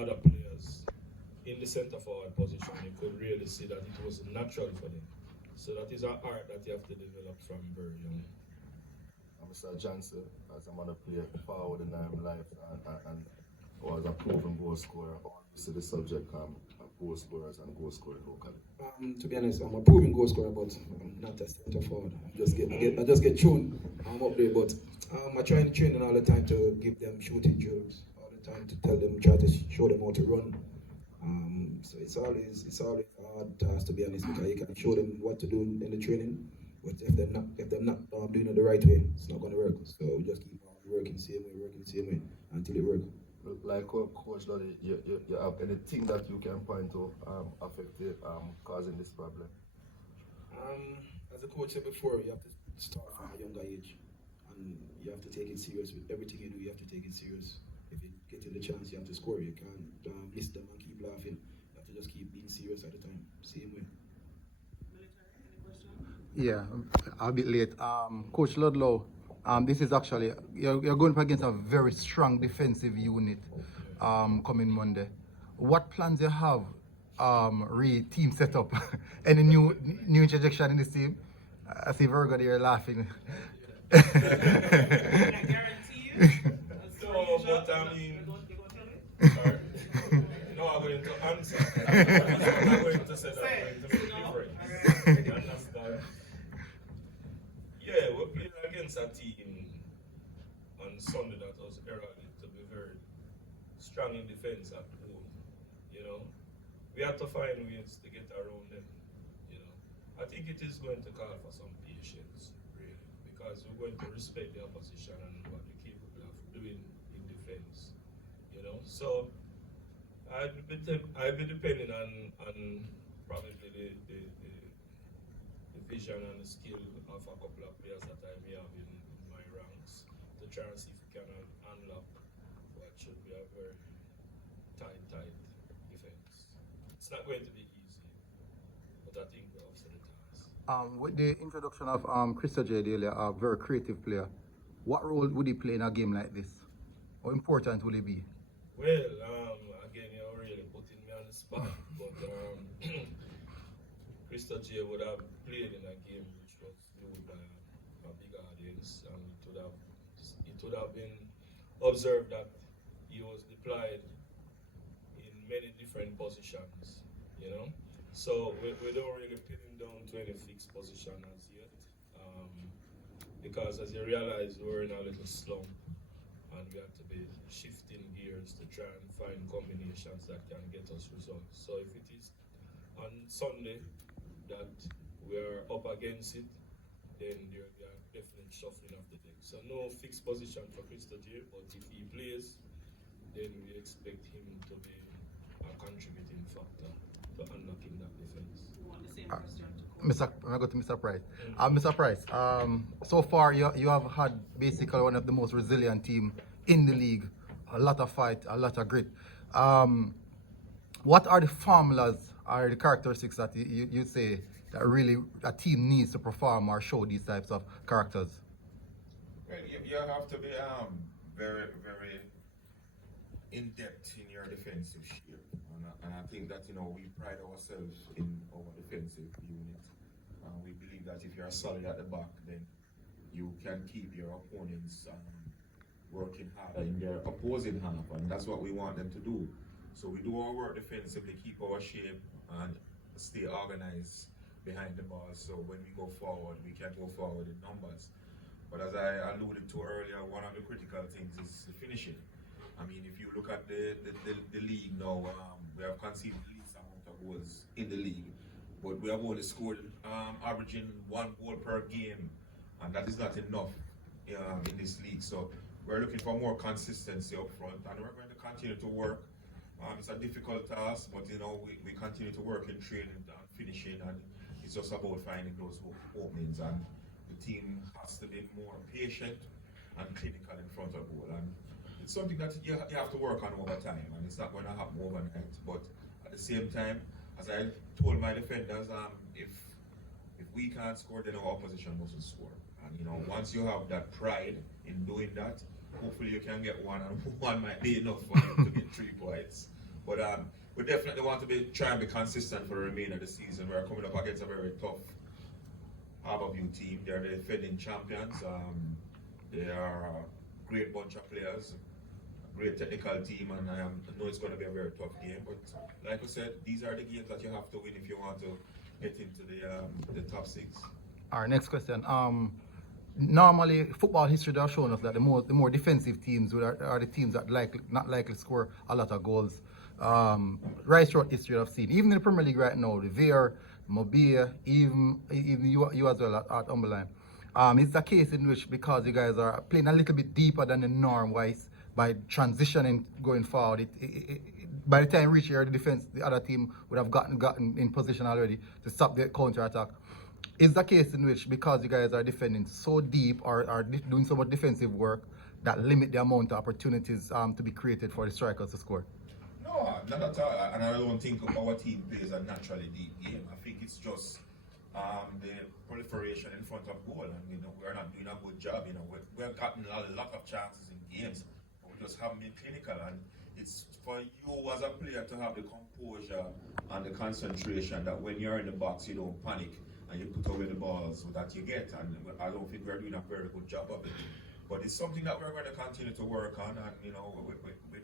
other players in the centre forward position, you could really see that it was natural for them. So that is an art that you have to develop from very young. Mr. Johnson, as a man who played forward in life and was a proven goal scorer, obviously the subject goal scorers and goal scoring locally. To be honest, I'm a proven goal scorer, but I'm not a centre forward. I just get thrown. I'm up there, but I try and train all the time to give them shooting drills, all the time to tell them, try to show them how to run. So it's always a hard task, to be honest, because you can show them what to do in the training, but if they're not doing it the right way, it's not going to work. So we just keep on working the same way until it works. Like Coach Loddy, you have anything that you can point to affected causing this problem? As the coach said before, you have to start from a younger age, and you have to take it serious. With everything you do, you have to take it serious. If you get in the chance, you have to score. You can't miss them and keep laughing. You have to just keep being serious at the time. Same way. Yeah, a bit late. Coach Ludlow, this is actually, you're going up against a very strong defensive unit coming Monday. What plans you have team setup? Any new introduction in this team? I see Virgo there laughing. I guarantee you. No, but I mean, sorry. No, I'm going to answer. I'm not going to say that I'm going to be different. You understand? Yeah, we're playing against a team on Sunday that was heralded to be very strong in defense at home. You know, we have to find ways to get around them. You know, I think it is going to call for some patience, really, because we're going to respect the opposition and what they're capable of doing in defense. You know, so I'd be depending on probably the vision and the skill of a couple of players that I may have in my ranks to try and see if we can unlock what should be a very tight defense. It's not going to be easy, but I think we're up to the task. With the introduction of Christo J. Daly, a very creative player, what role would he play in a game like this? How important will he be? Well, again, you're really putting me on the spot, but Christo J would have played in a game which was viewed by a big audience, and it would have been observed that he was deployed in many different positions, you know. So we don't really pin him down to any fixed position as yet, because as you realize, we're in a little slump, and we have to be shifting gears to try and find combinations that can get us results. So if it is on Sunday that we're up against it, then there will be a definite shuffling of the deck. So no fixed position for Christo J, but if he plays, then we expect him to be a contributing factor to unlocking that defense. I go to Mr. Price. Mr. Price, so far you have had basically one of the most resilient team in the league. A lot of fight, a lot of grit. What are the formulas or the characteristics that you say that really a team needs to perform or show these types of characters? Well, you have to be very, very in depth in your defensive shape, and I think that we pride ourselves in our defensive unit. We believe that if you're solid at the back, then you can keep your opponents working harder in their opposing half, and that's what we want them to do. So we do our work defensively, keep our shape, and stay organized behind the ball. So when we go forward, we can go forward in numbers. But as I alluded to earlier, one of the critical things is the finishing. I mean, if you look at the league now, we have conceded the least amount of goals in the league, but we have only scored averaging 1 goal per game, and that is not enough in this league. So we're looking for more consistency up front, and we're going to continue to work. It's a difficult task, but we continue to work in training and finishing, and it's just about finding those openings. And the team has to be more patient and clinical in front of goal. And it's something that you have to work on over time, and it's not going to happen overnight. But at the same time, as I told my defenders, if we can't score, then our opposition mustn't score. And once you have that pride in doing that, hopefully you can get one, and one might be enough for you to get 3 points. But we definitely want to try and be consistent for the remainder of the season. We're coming up against a very tough Harbour team. They're the defending champions. They are a great bunch of players, a great technical team, and I know it's going to be a very tough game. But like I said, these are the games that you have to win if you want to get into the top 6. Our next question. Normally, football history has shown us that the more defensive teams are the teams that not likely score a lot of goals. Right throughout history, I've seen, even in the Premier League right now, the Veer, Mobia, even you as well at Umberline. It's a case in which, because you guys are playing a little bit deeper than the norm wise, by transitioning going forward, by the time you reach here, the defense, the other team would have gotten in position already to stop the counter attack. Is the case in which, because you guys are defending so deep or are doing so much defensive work, that limit the amount of opportunities to be created for the strikers to score? No, not at all. And I don't think our team plays a naturally deep game. I think it's just the proliferation in front of goal, and we're not doing a good job. We've gotten a lot of chances in games, but we just haven't been clinical. And it's for you as a player to have the composure and the concentration that when you're in the box, you don't panic and you put away the balls that you get. And I don't think we're doing a very good job of it. But it's something that we're going to continue to work on, and we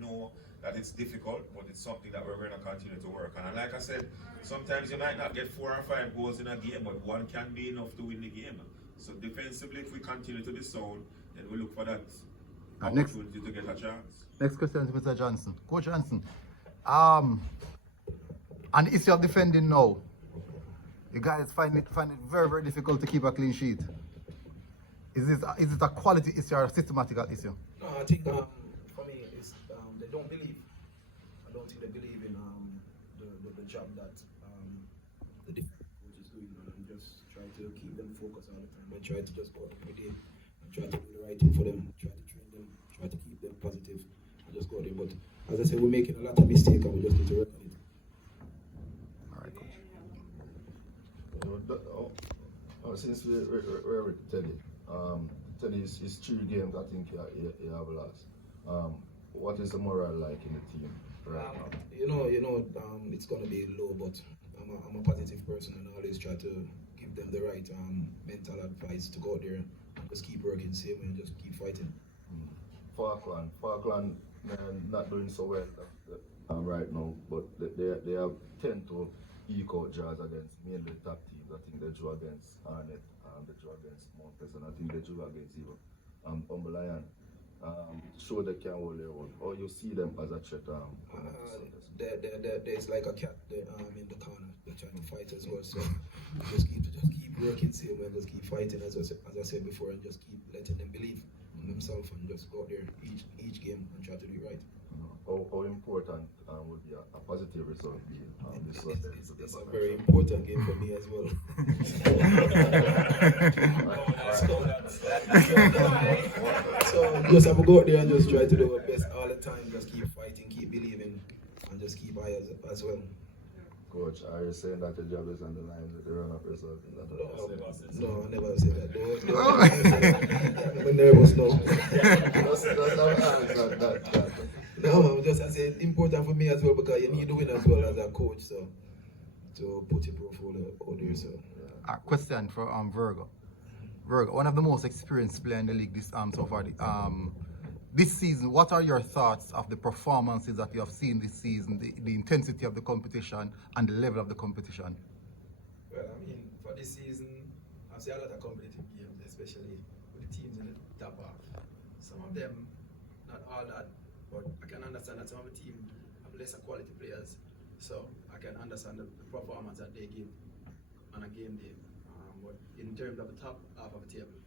know that it's difficult, but it's something that we're going to continue to work on. And like I said, sometimes you might not get 4 or 5 goals in a game, but one can be enough to win the game. So defensively, if we continue to be sound, then we look for that opportunity to get a chance. Next question to Mr. Johnson. Coach Johnson, and the issue of defending now, you guys find it very, very difficult to keep a clean sheet. Is it a quality issue or a systematical issue? No, I think for me, it's they don't believe. I don't think they believe in the job that the different coach is doing, and just try to keep them focused all the time. And try to just go out every day and try to do the right thing for them. Try to train them. Try to keep them positive and just go out there. But as I said, we're making a lot of mistakes, and we just need to work on it. All right, coach. Since we're with Teddy. Teddy is 3 games I think you have lost. What is the morale like in the team right now? It's gonna be low, but I'm a positive person, and I always try to give them the right mental advice to go out there and just keep working same way and just keep fighting. Falkland not doing so well right now, but they have tend to eke out draws against mainly the top teams. I think they drew against Arnett, they drew against Mount Pleasant, and I think they drew against even Umberline. Sure they can hold their own. Or you see them as a threat? There's like a cat there, in the corner. They're trying to fight as well. So just keep working same way, just keep fighting as I said before, and just keep letting them believe in themselves and just go out there each game and try to do it right. How important would be a positive result be this Sunday? It's a very important game for me as well. So just have to go out there and just try to do our best all the time. Just keep fighting, keep believing, and just keep high as well. Coach, are you saying that the job is on the line with the run-up result? No, I never said that. I'm nervous now. No, I say it's important for me as well, because you need to win as well as a coach, so to put your portfolio out there. So. A question for Virgo. Virgo, one of the most experienced players in the league so far. This season, what are your thoughts of the performances that you have seen this season, the intensity of the competition and the level of the competition? Well, I mean, for this season, I've seen a lot of competitive games, especially with the teams in the top half. Some of them, not all that, but I can understand that some of the team have lesser quality players, so I can understand the performance that they give on a game day. But in terms of the top half of the table,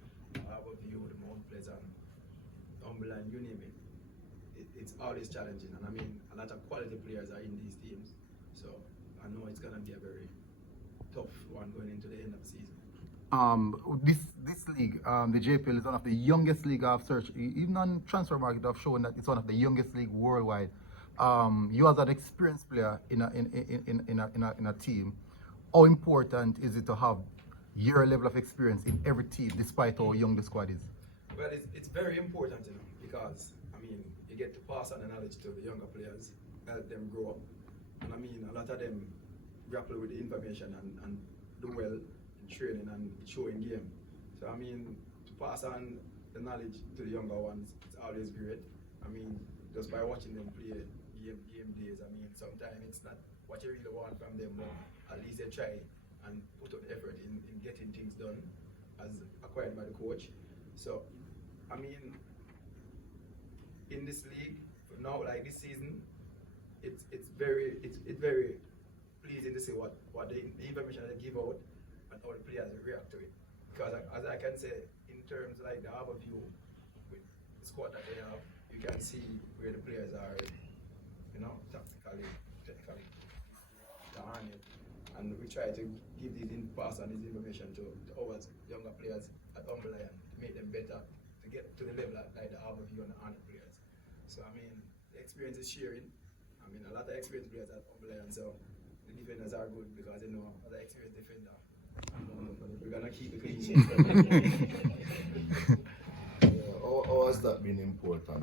our view, the Mount Pleasant, Umberline, you name it, it's always challenging. And I mean, a lot of quality players are in these teams, so I know it's going to be a very tough one going into the end of the season. This league, the JPL, is one of the youngest league I've searched. Even on transfer market, I've shown that it's one of the youngest league worldwide. You as an experienced player in a team, how important is it to have your level of experience in every team, despite how young the squad is? Well, it's very important, because I mean, you get to pass on the knowledge to the younger players, help them grow up. And I mean, a lot of them grapple with the information and do well in training and showing game. So I mean, to pass on the knowledge to the younger ones, it's always great. I mean, just by watching them play game days, I mean, sometimes it's not what you really want from them, but at least they try and put up effort in getting things done as acquired by the coach. So, I mean, in this league, now like this season, it's very pleasing to see what the information they give out and how the players react to it. Because as I can say, in terms like the Harbour view with the squad that they have, you can see where the players are, you know, tactically, technically, on it. And we try to give pass on this information to our younger players at Humble Lion to make them better, to get to the level like the Harbour view and the Arnold players. So I mean, the experience is sharing. I mean, a lot of experienced players at Humble Lion, so the defenders are good because they know other experienced defender. We're gonna keep the clean sheet. How has that been important?